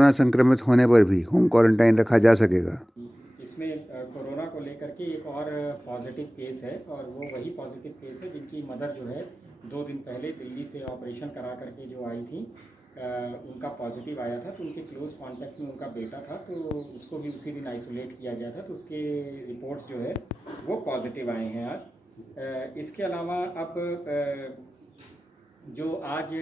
Corona संक्रमित होने पर भी होम क्वारंटाइन रखा जा सकेगा। इसमें कोरोना को लेकर के एक और पॉजिटिव केस है और वो वही पॉजिटिव केस है जिनकी मदर जो है 2 दिन पहले दिल्ली से ऑपरेशन करा करके जो आई थी, उनका पॉजिटिव आया था। तो उनके क्लोज कॉन्टैक्ट में उनका बेटा था, तो उसको भी उसी दिन आइसोलेट किया गया था। तो उसके रिपोर्ट्स जो है वो पॉजिटिव आए हैं आज। इसके अलावा अब जो आज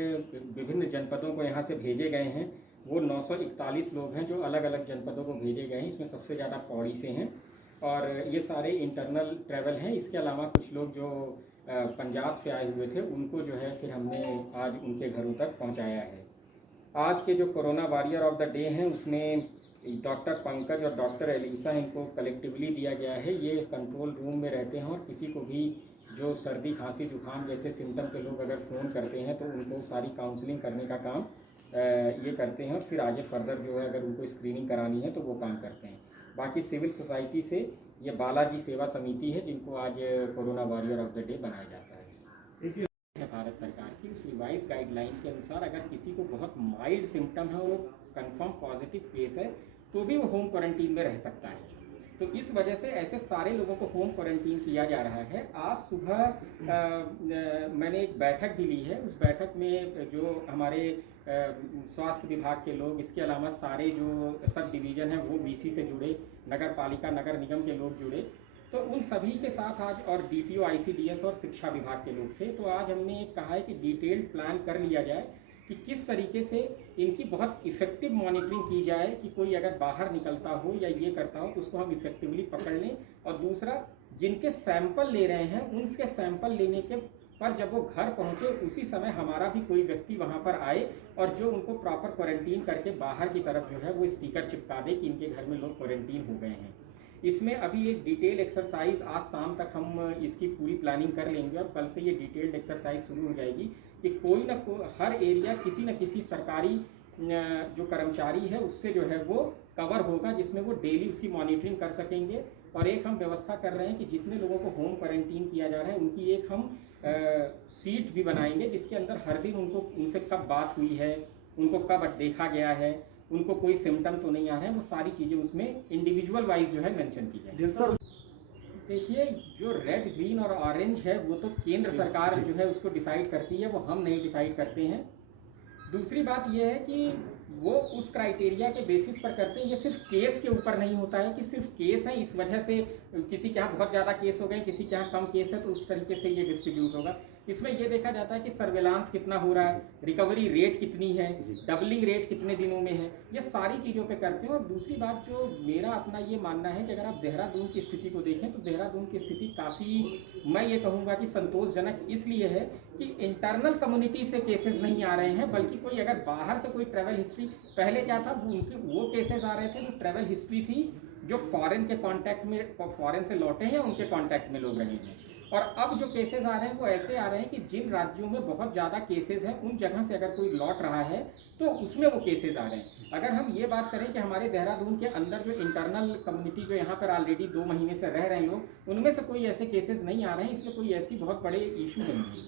विभिन्न जनपदों को यहाँ से भेजे गए हैं वो 941 लोग हैं जो अलग अलग जनपदों को भेजे गए हैं। इसमें सबसे ज़्यादा पौड़ी से हैं और ये सारे इंटरनल ट्रैवल हैं। इसके अलावा कुछ लोग जो पंजाब से आए हुए थे उनको जो है फिर हमने आज उनके घरों तक पहुंचाया है। आज के जो corona warrior of the day हैं उसमें डॉक्टर पंकज और डॉक्टर एलिसा इनको कलेक्टिवली दिया गया है। ये कंट्रोल रूम में रहते हैं और किसी को भी जो सर्दी खांसी जुकाम जैसे सिम्टम के लोग अगर फ़ोन करते हैं तो उनको सारी काउंसलिंग करने का काम ये करते हैं और फिर आगे फर्दर जो है अगर उनको स्क्रीनिंग करानी है तो वो काम करते हैं। बाकी सिविल सोसाइटी से ये बालाजी सेवा समिति है जिनको आज corona warrior of the day बनाया जाता है। भारत सरकार की उस रिवाइज गाइडलाइन के अनुसार अगर किसी को बहुत माइल्ड सिम्टम है, वो कंफर्म पॉजिटिव केस है, तो भी वो होम क्वारंटीन में रह सकता है। तो इस वजह से ऐसे सारे लोगों को होम क्वारंटीन किया जा रहा है। आज सुबह मैंने एक बैठक भी ली है। उस बैठक में जो हमारे स्वास्थ्य विभाग के लोग, इसके अलावा सारे जो सब डिवीज़न हैं वो बीसी से जुड़े, नगर पालिका नगर निगम के लोग जुड़े, तो उन सभी के साथ आज और डीपीओ आईसीडीएस और शिक्षा विभाग के लोग थे। तो आज हमने कहा है कि डिटेल्ड प्लान कर लिया जाए कि किस तरीके से इनकी बहुत इफेक्टिव मॉनिटरिंग की जाए कि कोई अगर बाहर निकलता हो या ये करता हो तो उसको हम इफेक्टिवली पकड़ लें। और दूसरा, जिनके सैंपल ले रहे हैं उनके सैंपल लेने के पर जब वो घर पहुंचे उसी समय हमारा भी कोई व्यक्ति वहां पर आए और जो उनको प्रॉपर क्वारंटीन करके बाहर की तरफ जो है वो स्टिकर चिपका दे कि इनके घर में लोग क्वारंटीन हो गए हैं। इसमें अभी एक डिटेल एक्सरसाइज आज शाम तक हम इसकी पूरी प्लानिंग कर लेंगे और कल से ये डिटेल्ड एक्सरसाइज शुरू हो जाएगी कि कोई ना कोई हर एरिया किसी न किसी सरकारी जो कर्मचारी है उससे जो है वो कवर होगा, जिसमें वो डेली उसकी मॉनिटरिंग कर सकेंगे। और एक हम व्यवस्था कर रहे हैं कि जितने लोगों को होम क्वारंटीन किया जा रहा है उनकी एक हम सीट भी बनाएंगे जिसके अंदर हर दिन उनसे कब बात हुई है, उनको कब देखा गया है, उनको कोई सिम्टम तो नहीं आ रहे हैं, वो सारी चीज़ें उसमें इंडिविजुअल वाइज जो है मेंशन की जाए। देखिए, जो रेड ग्रीन और ऑरेंज है वो तो केंद्र सरकार जो है उसको डिसाइड करती है, वो हम नहीं डिसाइड करते हैं। दूसरी बात ये है कि वो उस क्राइटेरिया के बेसिस पर करते हैं। ये सिर्फ केस के ऊपर नहीं होता है कि सिर्फ केस है इस वजह से किसी के यहाँ बहुत ज़्यादा केस हो गए, किसी के यहाँ कम केस है तो उस तरीके से ये डिस्ट्रीब्यूट होगा। इसमें ये देखा जाता है कि सर्वेलांस कितना हो रहा है, रिकवरी रेट कितनी है, डबलिंग रेट कितने दिनों में है, ये सारी चीज़ों पे करते हैं। और दूसरी बात जो मेरा अपना ये मानना है कि अगर आप देहरादून की स्थिति को देखें तो देहरादून की स्थिति काफ़ी, मैं ये कहूँगा कि संतोषजनक इसलिए है कि इंटरनल कम्युनिटी से केसेस नहीं आ रहे हैं, बल्कि कोई अगर बाहर से कोई ट्रैवल हिस्ट्री, पहले क्या था वो केसेस आ रहे थे जो ट्रैवल हिस्ट्री थी, जो फॉरेन के कांटेक्ट में, फॉरेन से लौटे हैं उनके कांटेक्ट में लोग रहे हैं। और अब जो केसेस आ रहे हैं वो ऐसे आ रहे हैं कि जिन राज्यों में बहुत ज़्यादा केसेस हैं उन जगह से अगर कोई लौट रहा है तो उसमें वो केसेस आ रहे हैं। अगर हम ये बात करें कि हमारे देहरादून के अंदर जो इंटरनल कम्युनिटी जो यहाँ पर ऑलरेडी 2 महीने से रह रहे हैं लोग, उनमें से कोई ऐसे केसेस नहीं आ रहे हैं, इसलिए कोई ऐसी बहुत बड़े इशू नहीं है।